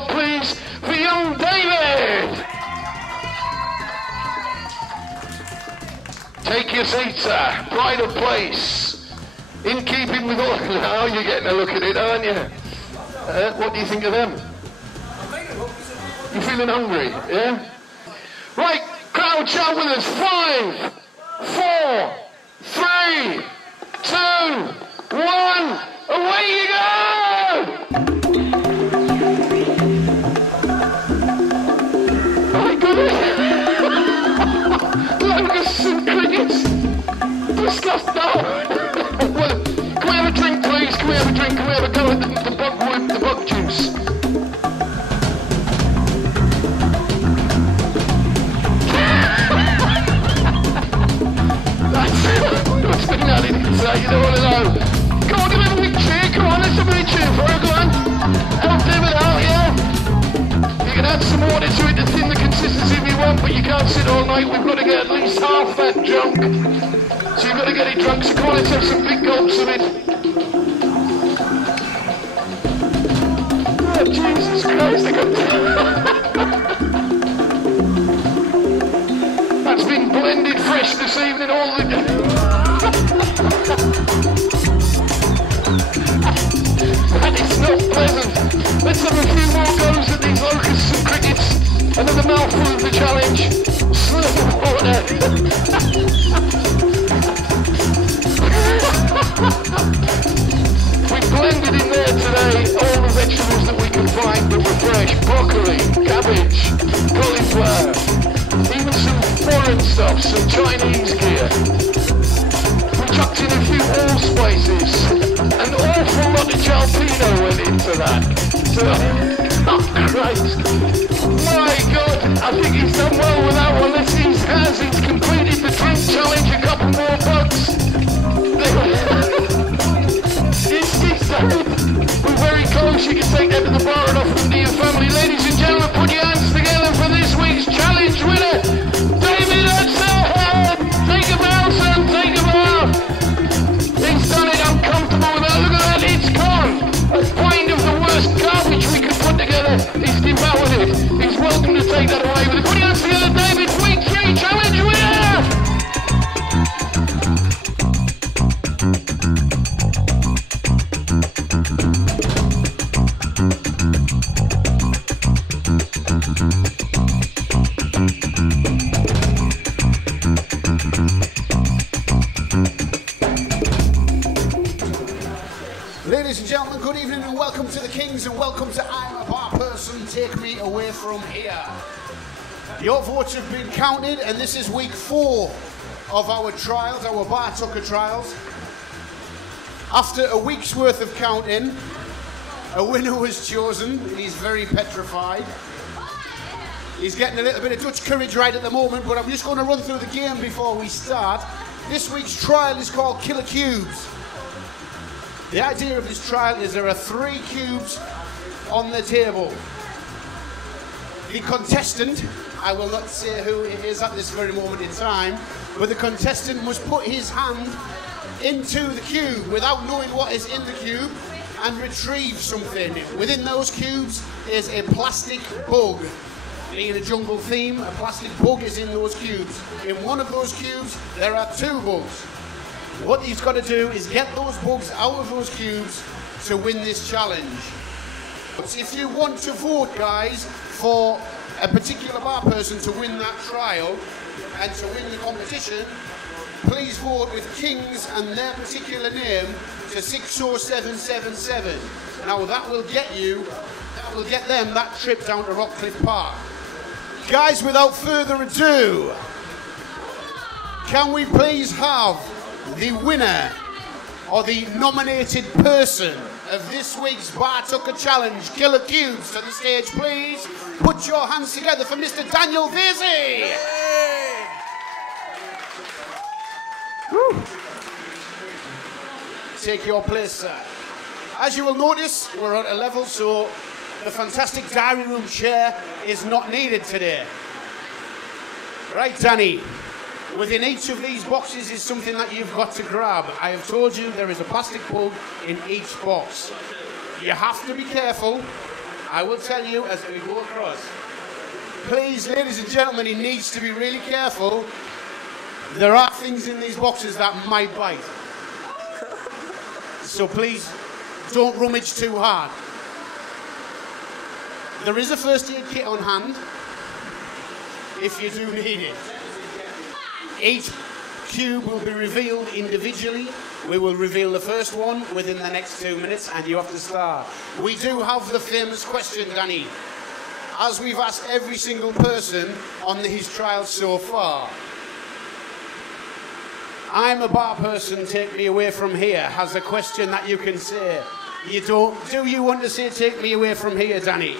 out, please, for young David. Take your seat, sir. Pride of place. In keeping with all... Now you're getting a look at it, aren't you? What do you think of them? You feeling hungry, yeah? Right, crowd, shout with us. 5, 4, 3, 2, 1. Away you go! My goodness! Locusts and crickets! Disgusting! No! Well, can we have a drink, please? Can we have a drink? Can we have a go at the bugwood, the bug juice? That's been that inside, you don't want to know. Go on, give him a big cheer, come on, let's have a big cheer for her, go on. Help David out, yeah? You can add some water to it to thin the consistency if you want, but you can't sit all night, we've got to get at least half that junk. So you've got to get it drunk, so come on, let's have some big gulps of it. Oh, Jesus Christ, I got That's been blended fresh this evening, all the And it's not pleasant. Let's have a few more goes at these locusts and crickets. Another mouthful of the challenge. Slurp of water. We blended in there today all the vegetables that we can find that were fresh. Broccoli, cabbage, cauliflower, even some foreign stuff, some Chinese gear. We chucked in a few allspices. An awful lot of jalapeno went into that. So, oh Christ. My God, I think he's done well with that one. Let's see his hands. He's completed the drink challenge. A couple more bucks. He's done it. We're very close. You can take that to the bar and offer them to your family. Ladies and gentlemen, put your hands together for this week's challenge winner, David Hudson. Take a bow, son. Take a bow. He's done it. I'm comfortable with that. Look at that. It's gone. A pint of the worst garbage we could put together. He's devoured it. He's welcome to take that away with it. Put your hands together, David. Week 3 challenge winner. Ladies and gentlemen, good evening and welcome to the Kings and welcome to I'm a Bar Person, Take Me Away From Here. Your votes have been counted and this is week 4 of our trials, our Bar Tucker trials. After a week's worth of counting, a winner was chosen. He's very petrified. He's getting a little bit of Dutch courage right at the moment, but I'm just going to run through the game before we start. This week's trial is called Killer Cubes. The idea of this trial is there are 3 cubes on the table. The contestant, I will not say who it is at this very moment in time, but the contestant must put his hand into the cube without knowing what is in the cube and retrieve something. Within those cubes is a plastic bug. Being a jungle theme, a plastic bug is in those cubes. In one of those cubes, there are 2 bugs. What he's got to do is get those bugs out of those cubes to win this challenge. But if you want to vote, guys, for a particular bar person to win that trial and to win the competition, please vote with Kings and their particular name to 60777. Now that will get them that trip down to Rockcliffe Park. Guys, without further ado, can we please have the winner or the nominated person of this week's Bar Tucker Challenge, Killer Cubes, to the stage, please? Put your hands together for Mr. Daniel Vasey. Take your place, sir. As you will notice, we're at a level, so the fantastic diary room chair is not needed today. Right, Danny. Within each of these boxes is something that you've got to grab. I have told you there is a plastic bug in each box. You have to be careful I will tell you as we go across. Please, ladies and gentlemen, he needs to be really careful. There are things in these boxes that might bite. So please, don't rummage too hard. There is a first aid kit on hand, if you do need it. Each cube will be revealed individually. We will reveal the first one within the next 2 minutes, and you have to start. We do have the famous question, Danny, as we've asked every single person on his trial so far. I'm a bar person, take me away from here, has a question that you can say. You don't. Do you want to say take me away from here, Danny?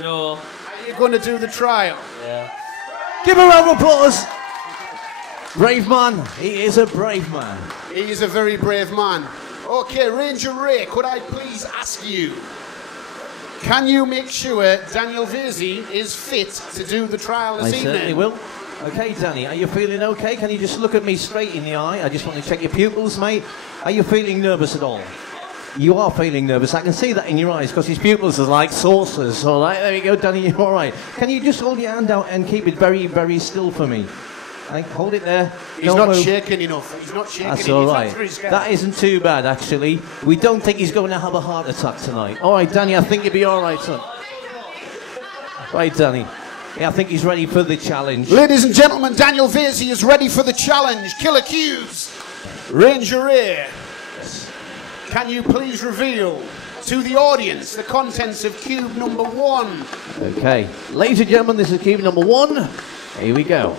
No. Are you going to do the trial? Yeah. Give a round of applause. Brave man. He is a brave man. He is a very brave man. Okay, Ranger Ray, could I please ask you, can you make sure Daniel Vasey is fit to do the trial this evening? I certainly will. Okay, Danny, are you feeling okay? Can you just look at me straight in the eye? I just want to check your pupils, mate. Are you feeling nervous at all? You are feeling nervous. I can see that in your eyes because his pupils are like saucers. All right, there you go, Danny, you're all right. Can you just hold your hand out and keep it very, very still for me? Hold it there. He's not shaking enough. He's not shaking. That's all right. That isn't too bad, actually. We don't think he's going to have a heart attack tonight. All right, Danny, I think you'll be all right, son. Right, Danny. Yeah, I think he's ready for the challenge. Ladies and gentlemen, Daniel Vasey is ready for the challenge. Killer Cubes. Ranger Ray, can you please reveal to the audience the contents of cube number 1? Okay. Ladies and gentlemen, this is cube number 1. Here we go.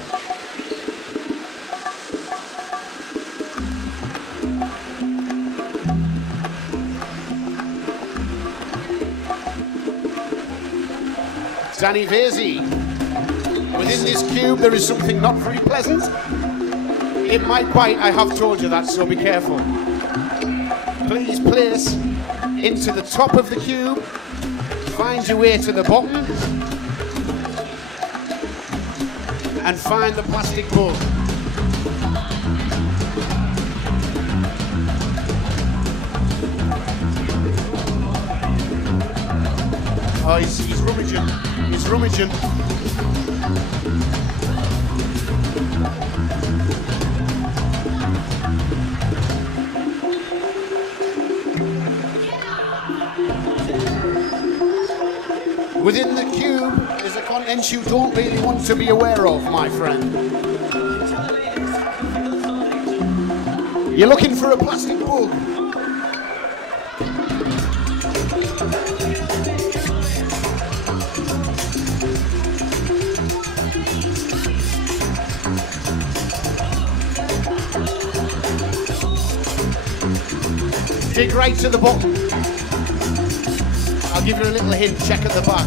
Danny Vasey, within this cube there is something not very pleasant. It might bite, I have told you that, so be careful. Please place into the top of the cube, find your way to the bottom, and find the plastic bug. Oh, he's rummaging. He's rummaging. Within the cube is a contents you don't really want to be aware of, my friend. You're looking for a plastic bug. Dig right to the bottom. I'll give you a little hint, check at the back.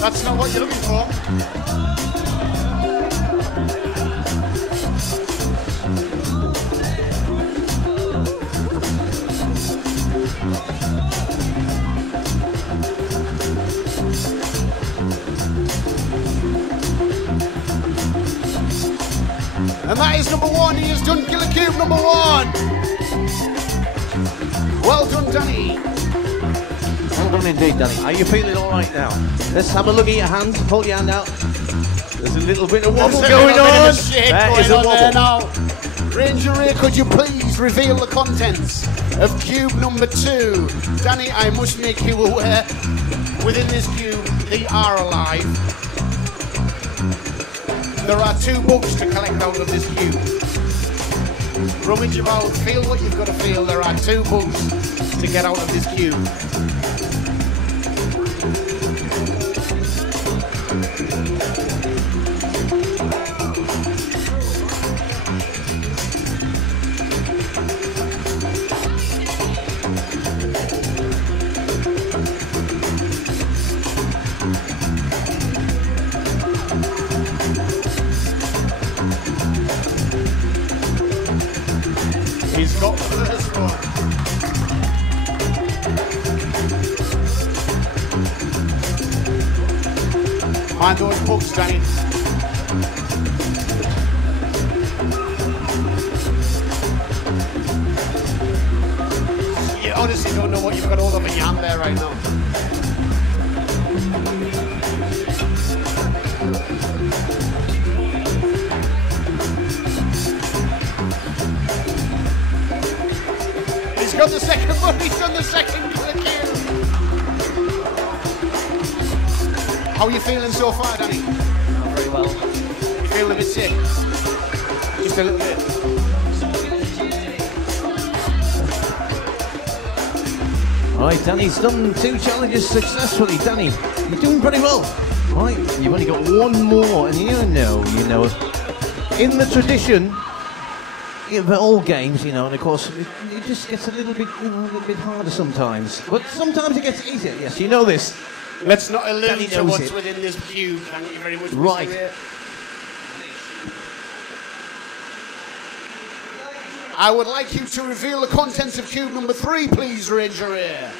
That's not what you're looking for. And that is number 1. He has done Killer Cube number 1. Well done, Danny. Well done indeed, Danny. Are you feeling all right now? Let's have a look at your hands. Hold your hand out. There's a little bit of wobble going on. There is a wobble. There now. Ranger Ray, could you please reveal the contents of cube number 2? Danny, I must make you aware, within this cube, they are alive. There are 2 bugs to collect out of this cube. Rummage about, feel what you've got to feel. There are 2 bugs to get out of this cube. He's got the first one. Mind those books, Danny. You honestly don't know what you've got all over your hand there right now. He's got the second one, he's done the second click here. How are you feeling so far, Danny? Not very well. You feeling a bit sick? Just a little bit. Right, Danny's done 2 challenges successfully. Danny, you're doing pretty well. Right, you've only got one more, and you know, in the tradition of all games, and of course, it just gets a little bit harder sometimes. But sometimes it gets easier. Yes, you know this. Let's not allude to what's it. within this cube. Thank you very much. Right. I would like you to reveal the contents of cube number 3, please, raise your ear.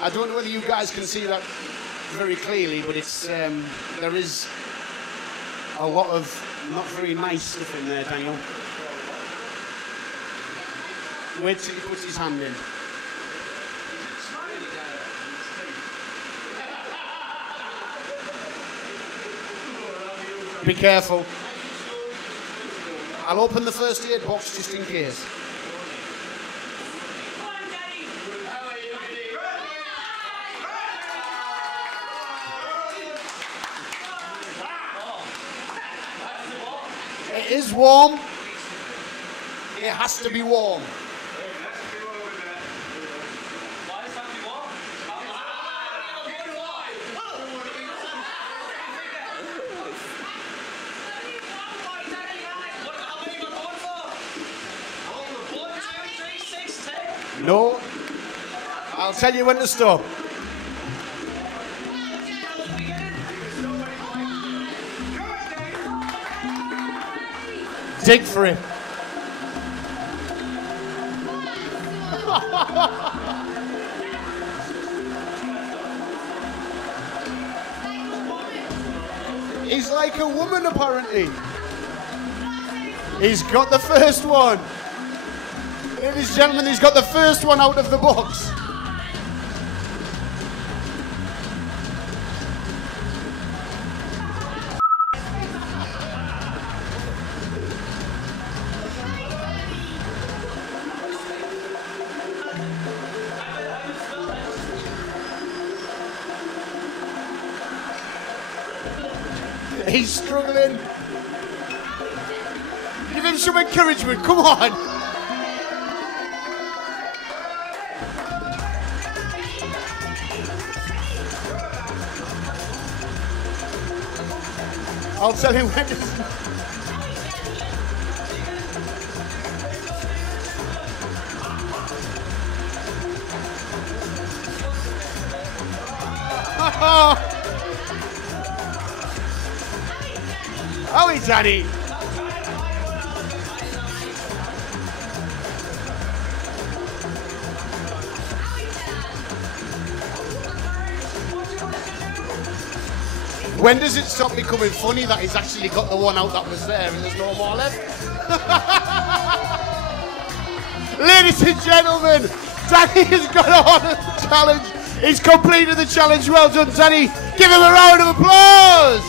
I don't know whether you guys can see that very clearly, but it's there is a lot of not very nice stuff in there, Daniel. Wait till he puts his hand in. Be careful. I'll open the first aid box just in case. It is warm. It has to be warm. No, I'll tell you when to stop. Dig for it. He's like a woman, apparently. He's got the first one. Ladies and gentlemen, he's got the first one out of the box. He's struggling. Give him some encouragement, come on. I'll tell you when it's... Howie, Danny! When does it stop becoming funny that he's actually got the one out that was there and there's no more left? Ladies and gentlemen, Danny has got on the challenge. He's completed the challenge. Well done, Danny. Give him a round of applause.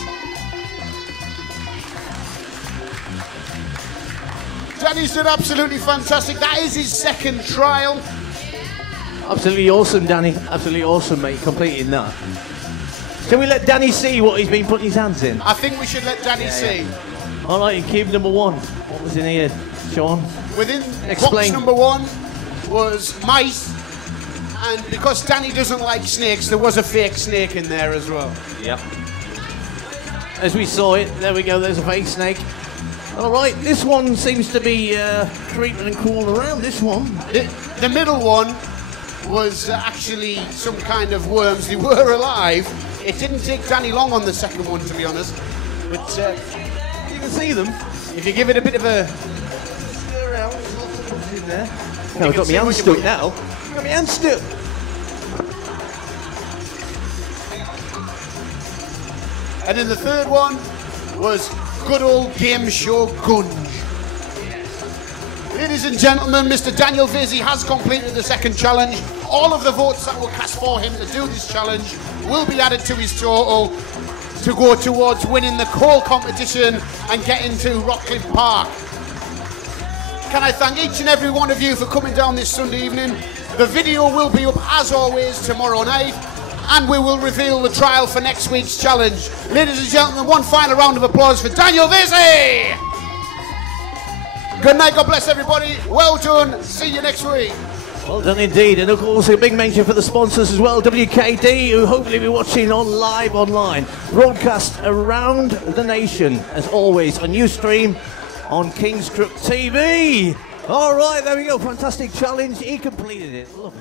Danny's done absolutely fantastic. That is his second trial. Absolutely awesome, Danny. Absolutely awesome, mate. Completing that. Can we let Danny see what he's been putting his hands in? I think we should let Danny see. All right, in cube number 1. What was in here, Sean? Within Explain. box number 1 was mice, and because Danny doesn't like snakes, there was a fake snake in there as well. Yep. As we saw it, there we go, there's a fake snake. All right, this one seems to be creeping and crawling around, this one. The middle one was actually some kind of worms. They were alive, It didn't take Danny long on the second one, to be honest. But You can see them. if you give it a bit of a... Stir around. In there. You No, I've can got see my hand what you stuck put- now. I've got my hand stuck. And then the third one was good old game show Gunge. Ladies and gentlemen, Mr. Daniel Vizzy has completed the second challenge. All of the votes that were cast for him to do this challenge will be added to his total to go towards winning the coal competition and getting to Rockcliffe Park. Can I thank each and every one of you for coming down this Sunday evening. The video will be up as always tomorrow night, and we will reveal the trial for next week's challenge. Ladies and gentlemen, one final round of applause for Daniel Vizzy! Good night, God bless everybody. Well done. See you next week. Well done indeed, and of course a big mention for the sponsors as well, WKD, who hopefully be watching on live online, broadcast around the nation, as always, on Ustream on King's Crook TV. All right, there we go, fantastic challenge, he completed it, lovely.